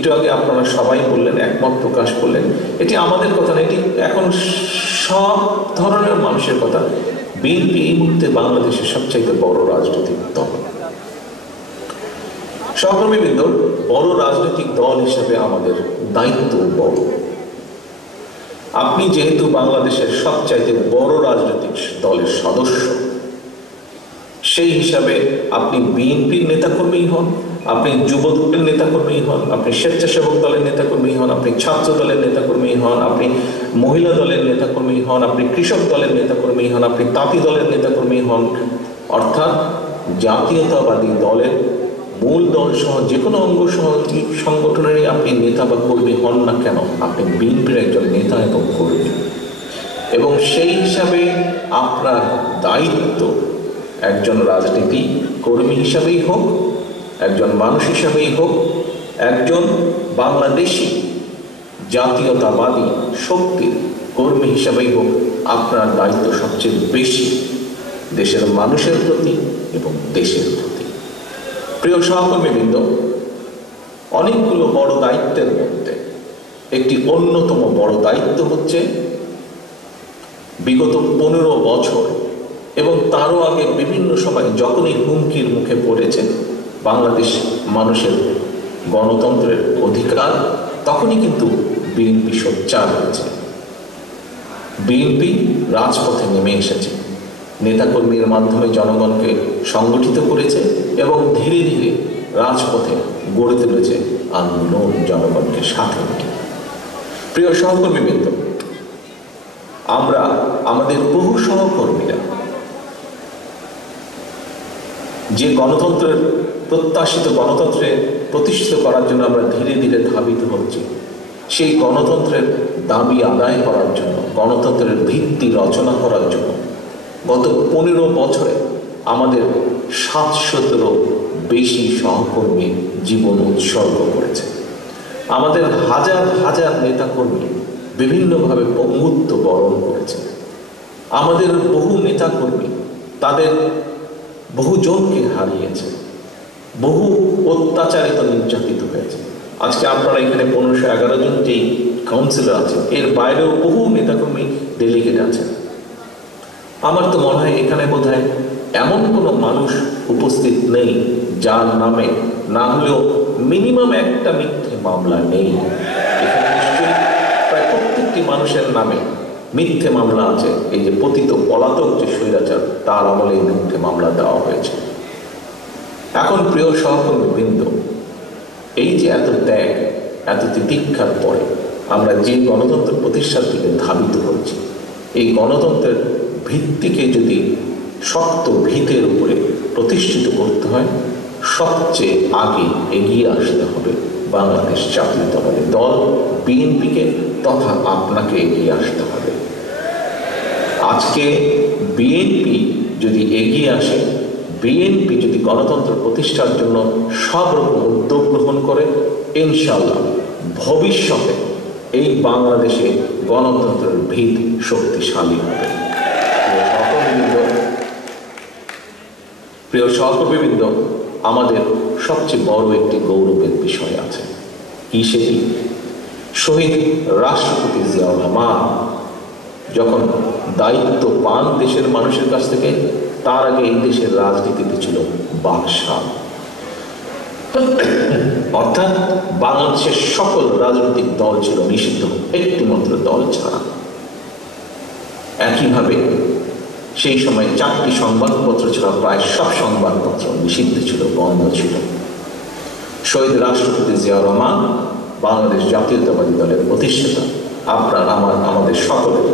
একটু আগে আপনারা সবাই বললেন, একমত প্রকাশ করলেন। এটি আমাদের কথা না, এটি এখন সব ধরনের মানুষের কথা। বিএনপি এই মুহূর্তে বাংলাদেশের সবচাইতে বড় রাজনৈতিক দল। সহকর্মীবৃন্দ, বড় রাজনৈতিক দল হিসেবে আমাদের দায়িত্ব বড়। আপনি যেহেতু বাংলাদেশের সবচাইতে বড় রাজনৈতিক দলের সদস্য, সেই হিসাবে আপনি বিএনপির নেতাকর্মী হন, আপনি যুব দলের নেতাকর্মী হন, আপনি স্বেচ্ছাসেবক দলের নেতাকর্মী হন, আপনি ছাত্র দলের নেতাকর্মী হন, আপনি মহিলা দলের নেতাকর্মী হন, আপনি কৃষক দলের নেতাকর্মী হন, আপনি তাঁতি দলের নেতাকর্মী হন, অর্থাৎ জাতীয়তাবাদী দলের মূল দল সহ যে কোনো অঙ্গ সংগঠনেরই আপনি নেতা বা কর্মী হন না কেন, আপনি বিএনপির একজন নেতা এবং কর্মী। এবং সেই হিসাবে আপনার দায়িত্ব একজন রাজনীতি কর্মী হিসাবেই হোক, একজন মানুষ হিসাবেই হোক, একজন বাংলাদেশি জাতীয়তাবাদী শক্তির কর্মী হিসাবেই হোক, আপনার দায়িত্ব সবচেয়ে বেশি দেশের মানুষের প্রতি এবং দেশের প্রতি। প্রিয় সহকর্মীবৃন্দ, অনেকগুলো বড় দায়িত্বের মধ্যে একটি অন্যতম বড় দায়িত্ব হচ্ছে বিগত 15 বছর এবং তারও আগে বিভিন্ন সময় যখনই হুমকির মুখে পড়েছে বাংলাদেশ মানুষের গণতন্ত্রের অধিকার, তখনই কিন্তু বিএনপি সোচ্চার হয়েছে। বিএনপি রাজপথে নেমে এসেছে, নেতাকর্মীর মাধ্যমে জনগণকে সংগঠিত করেছে এবং ধীরে ধীরে রাজপথে গড়ে তুলেছে আন্দোলন জনগণকে সাথে নিয়ে। প্রিয় সহকর্মীবৃন্দ, আমরা আমাদের বহু সহকর্মীরা যে গণতন্ত্রের প্রত্যাশিত গণতন্ত্রে প্রতিষ্ঠিত করার জন্য আমরা ধীরে ধীরে ধাবিত হচ্ছি, সেই গণতন্ত্রের দাবি আদায় করার জন্য, গণতন্ত্রের ভিত্তি রচনা করার জন্য গত 15 বছরে আমাদের 700-ও বেশি সহকর্মী জীবন উৎসর্গ করেছে। আমাদের হাজার হাজার নেতাকর্মী বিভিন্নভাবে পঙ্গুত্ব বরণ করেছে। আমাদের বহু নেতাকর্মী তাদের বহুজনকে হারিয়েছে, বহু অত্যাচারিত নির্যাতিত হয়েছে। আজকে আপনারা এখানে 1511 জন যেই কাউন্সিলর আছেন, এর বাইরেও বহু নেতাকর্মী ডেলিগেট আছেন। আমার তো মনে হয় এখানে বোধহয় এমন কোনো মানুষ উপস্থিত নেই যার নামে না হলেও মিনিমাম একটা মিথ্যে মামলা নেই। এখানে নিশ্চয়ই প্রায় প্রত্যেকটি মানুষের নামে মিথ্যে মামলা আছে। এই যে পতিত পলাতক যে স্বৈরাচার, তার আমলে এই মিথ্যে মামলা দেওয়া হয়েছে। এখন প্রিয় সহকর্মীবৃন্দ, এই যে এত ত্যাগ, এত তিতিক্ষার পরে আমরা যে গণতন্ত্র প্রতিষ্ঠার দিকে ধাবিত হচ্ছি, এই গণতন্ত্রের ভিত্তিকে যদি শক্ত ভিতের উপরে প্রতিষ্ঠিত করতে হয়, সবচেয়ে আগে এগিয়ে আসতে হবে বাংলাদেশ জাতীয়তাবাদী দল বিএনপিকে, তথা আপনাকে এগিয়ে আসতে হবে। আজকে বিএনপি যদি এগিয়ে আসে, বিএনপি যদি গণতন্ত্র প্রতিষ্ঠার জন্য সব রকম উদ্যোগ গ্রহণ করে, ইনশাআল্লাহ ভবিষ্যতে এই বাংলাদেশে গণতন্ত্রের ভিত শক্তিশালী হবে। প্রিয় সহকর্মীবৃন্দ, আমাদের সবচেয়ে বড় একটি গৌরবের বিষয় আছে। কি সেটি? শহীদ রাষ্ট্রপতি জিয়াউর রহমান যখন দায়িত্ব পান দেশের মানুষের কাছ থেকে, তার আগে এই দেশের রাজনীতিতে ছিল বাকশাল, অর্থাৎ বাংলাদেশের সকল রাজনৈতিক দল ছিল নিষিদ্ধ, একটি মাত্র দল ছাড়া। একইভাবে সেই সময় 4টি সংবাদপত্র ছাড়া প্রায় সব সংবাদপত্র নিষিদ্ধ ছিল, বন্ধ ছিল। শহীদ রাষ্ট্রপতি জিয়াউর রহমান বাংলাদেশ জাতীয়তাবাদী দলের প্রতিষ্ঠাতা, আপনার আমাদের সকলের